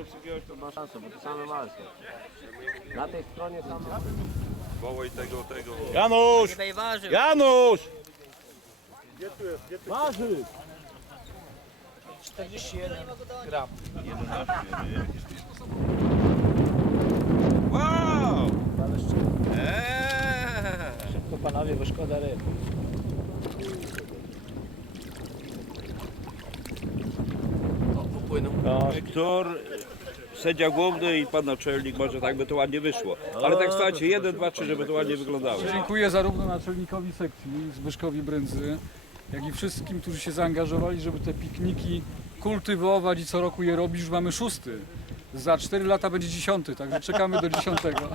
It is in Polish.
obsługiwać, to ma szansę, bo to same malskie. Na tej stronie same Wołaj tego, tego. Janusz! Tutaj ważył. Janusz! Waży! 41 gram. Wow! Eee! To panowie, bo szkoda ryb. płyną. No. Sędzia główny i pan naczelnik, może tak by to ładnie wyszło. Ale tak stańcie, jeden, dwa, trzy, żeby to ładnie wyglądało. Dziękuję zarówno naczelnikowi sekcji, Zbyszkowi Brędzy, jak i wszystkim, którzy się zaangażowali, żeby te pikniki kultywować i co roku je robić. Już mamy szósty. Za cztery lata będzie dziesiąty, także czekamy do dziesiątego.